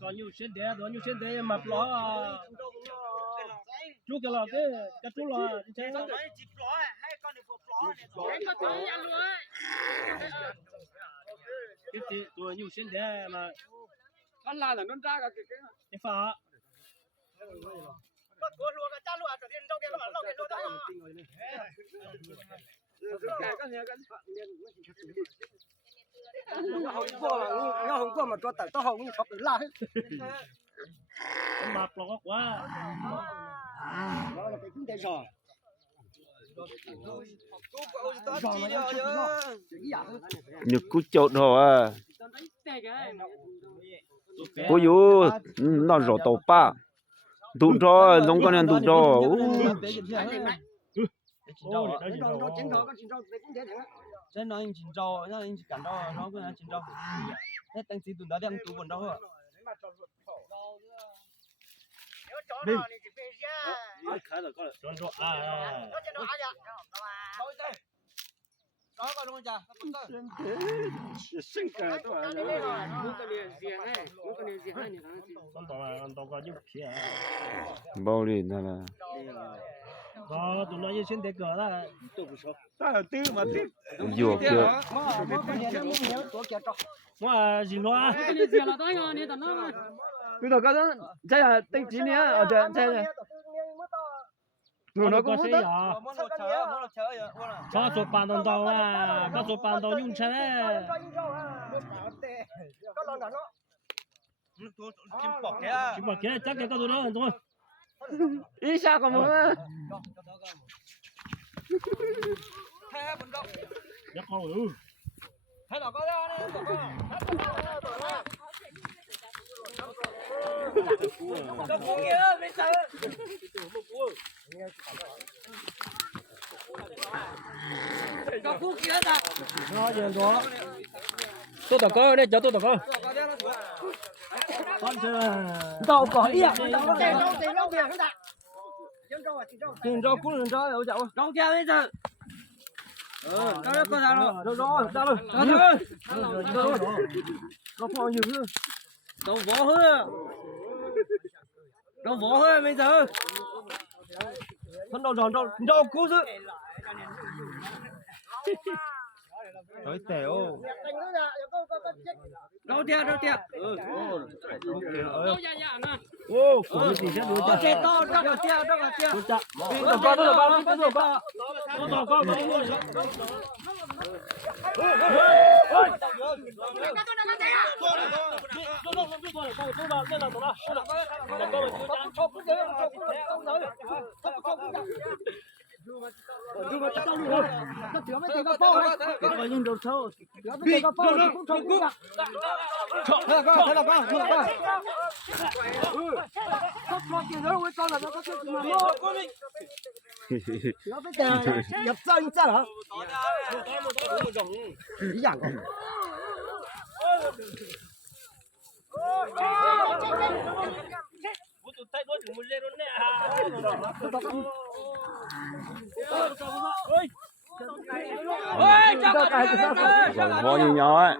có nhiều xuyên đẻ đó nhiều xuyên đẻ mà lo chú cái là cái chú là cái nó cái gì tôi nhiều xuyên đẻ mà con là nó ra cái phá nó không qua mà cho tao không chọc được la hết mà lo quá đó là cái kinh tế rồi nhục cú chột hồ cú yu nó rổ tàu pa tụ cho giống con này tụ cho trên nó chín rau nó cắn rau nó cũng là chín rau hết tăng chín tụi nó đang tụ quần rau rồi đi khá là có chọn chỗ à sinh cả đó con tàu có những kia bao đi đó là đó tụi nó như xuyên đẻ cờ đó ta là tư mà thích dùa kia mà gì lo bây giờ cái đó đây là tinh chín nhá ở đây đây nó cũng sẽ có số bàn đầu à có số bàn đầu dùng chân đấy chim bọc kia chắc cái có tụi nó thôi ý sao còn muốn chắc không được nó giờ đó tôi tao có đây cho tôi tao có con chưa tao có ý à tiền rau cũng là rau ở chậu rau kia bây giờ đó có sao rồi ra rồi nó phong nhiều hơn rau vỏ hơn rau vỏ hơn bây giờ con rau cú chứ nói tèo rau tia ô của gì sẽ được tia to rau tia chặt tôi có nhập sao như thế hả? Ý dạng không? còn vó như nhỏ ấy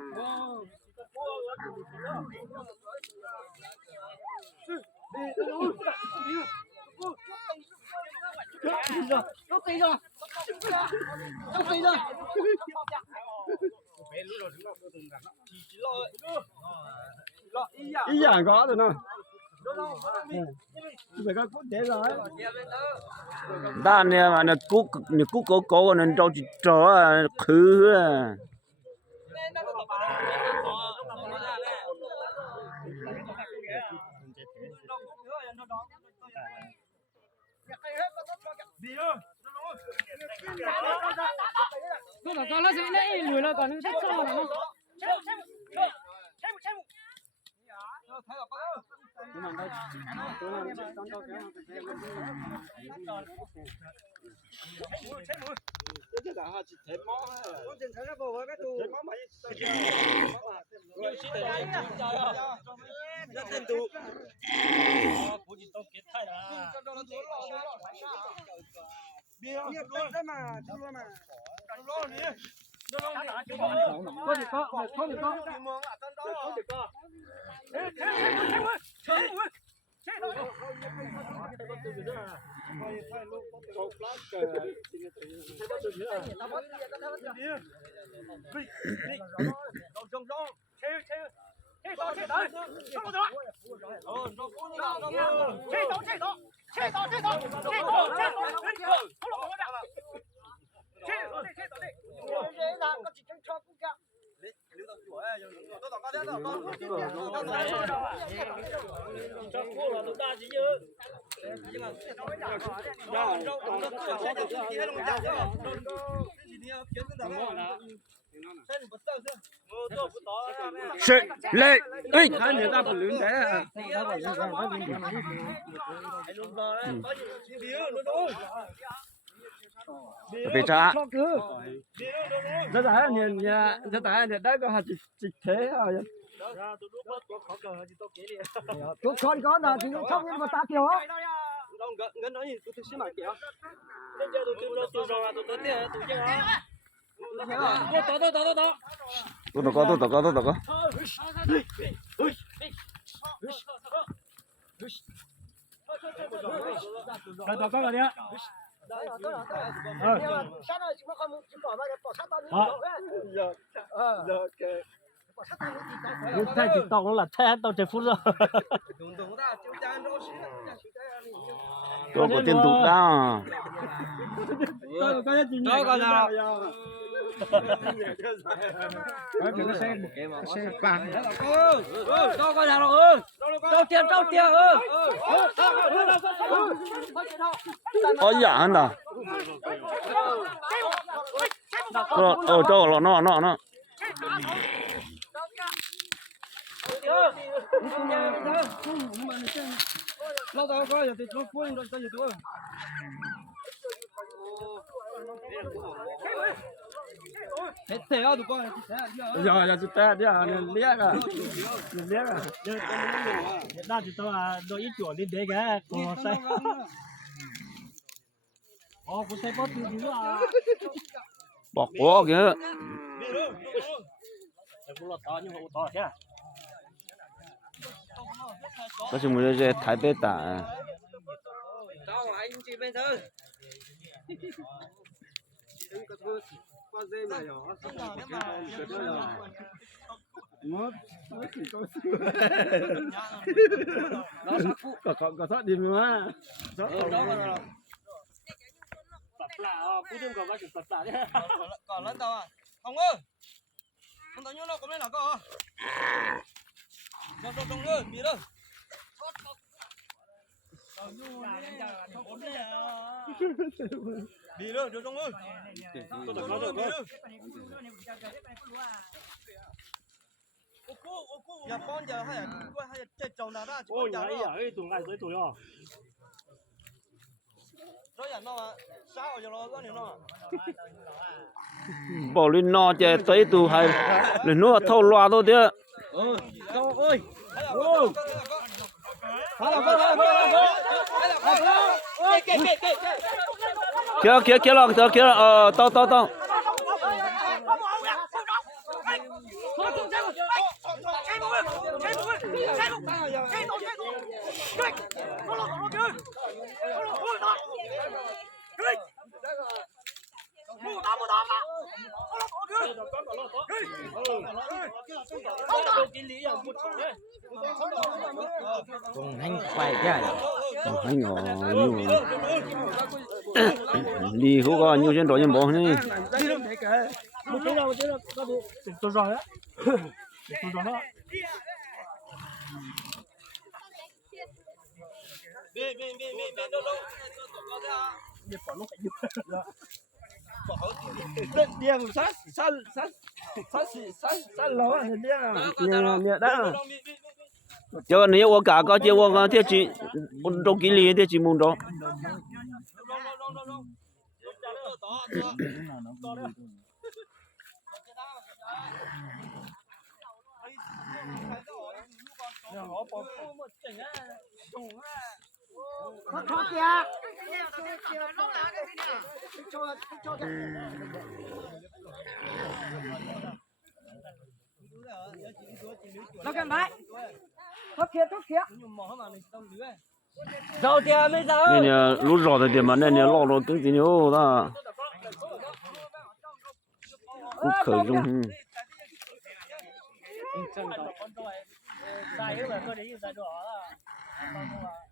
ý dạng có rồi nè phải có cút để rồi ta nè mà nó cú cố nên trâu chó khứ nó là con nó sẽ lấy lười là còn nó sẽ cho nó có gì có có gì có是嘞，哎，看人家不轮的，别查，这在你这在你那个还几天啊？tôi con có là thì không nhưng mà ta kiểu á gần đó nhìn tôi xin mà kiểu tôi có. Tao có rồi đi á. Lúc thay thì tao cũng là thay tao chạy phút rồi. Tôi có tiền tụ đó. Đó còn nào đâu có nào đâu trâu tiền Ôi dạ anh à. Cho nó. lâu tao có giờ thì tôi cuốn rồi tao giờ tôi thế thế à tụi con giờ chúng ta đi à liếc à Đó thì tao đôi ít chuột đi để cái con say. Con say bớt đi nữa à. Bỏ quá kìa. Cũng là to nhưng mà to thế. Có chúng mình sẽ thái bê tả. tao anh chị bên thư qua dây mà nhỏ có sót đi mà Tập là cú đêm còn có chụp tập là đấy. còn lên tao à không ơi không tao nhớ nó có lên là có trong nữa bị đâu bị đâu trong ơi giờ con giờ hay là chơi trâu nào đó Ôi nhảy ở tụi này tới tụi rồi. nó giờ nó mà sao giờ nó có nhiều nó Bỏ lên nó chạy tới tụ hay. Lên nó thâu loa thôi chứ. đâu ơi Kia lo tao. cùng anh quay cái Anh nhỏ nhiều. Đi không có nhiều chuyện đó nhưng bỏ này. Một cái nào có đủ tôi rồi á. Tôi rồi đó. điên sát lỗ này điên đó Cho nếu我搞个就我这只都给你这只梦着。nó cần bái thoát kia Rau tia mới rau. nè nè lú rò thì điểm mà nè nè lò lò cứng tí nhau đó cũng khởi dung sai cái là cơ đấy sai đó là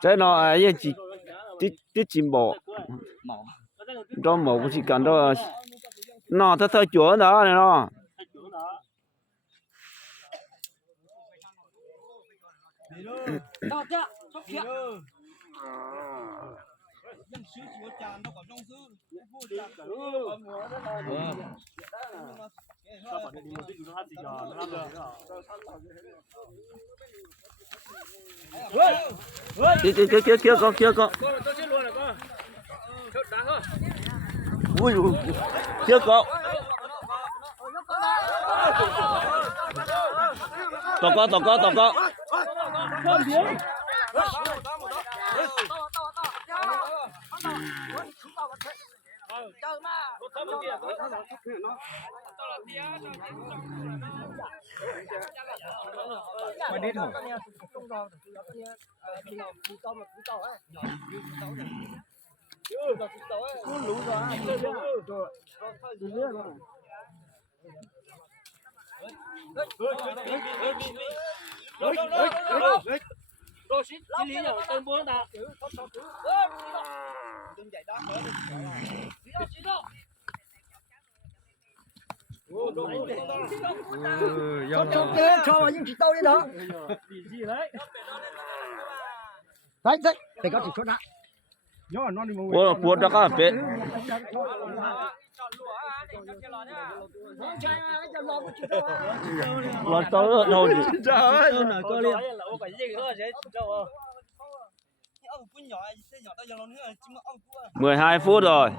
trái nó ấy chỉ tí chim bò cho mổ cũng chỉ cần đó nó thay chúa đó này nó đọt chưa thoát kia kia có ui kia có tao có rồi xin lý nhở tên bố ta Cho vào những chỉ tao đi đó. gì đấy Đấy, để có chỉ chốt đã. bố đã có bé lon tao đâu Trời ơi. là cái gì nữa chứ đâu 12 phút rồi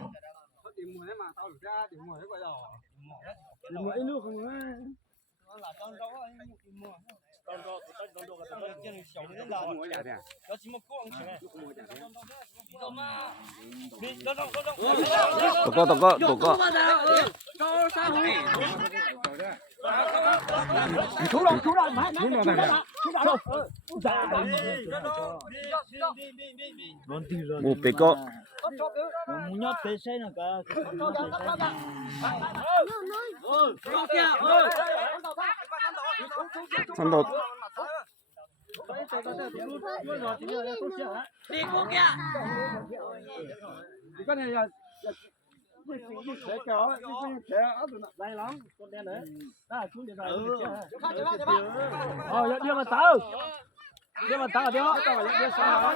tao có Chú động, mày. một bé có nhót thế xây là cả thằng đầu đi cô kia cái này là sẽ kéo đây lắm con đen đấy đã xuống điện thoại đi mà tao đi mà tao đi đi sao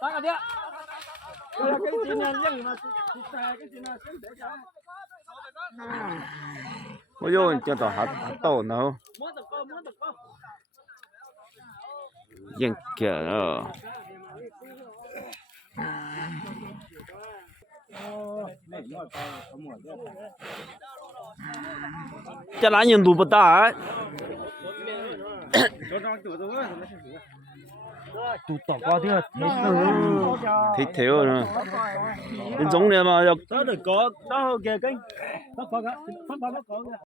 tao cái đi cái chuyện này nhưng mà cái chuyện này sẽ để ôi yo cho tao hạt tao nó yên kìa đó cho lá nhìn đủ bớt ta tụt tỏ qua thế thích thế rồi nè cái giống này mà đó được có đó kìa cái phát có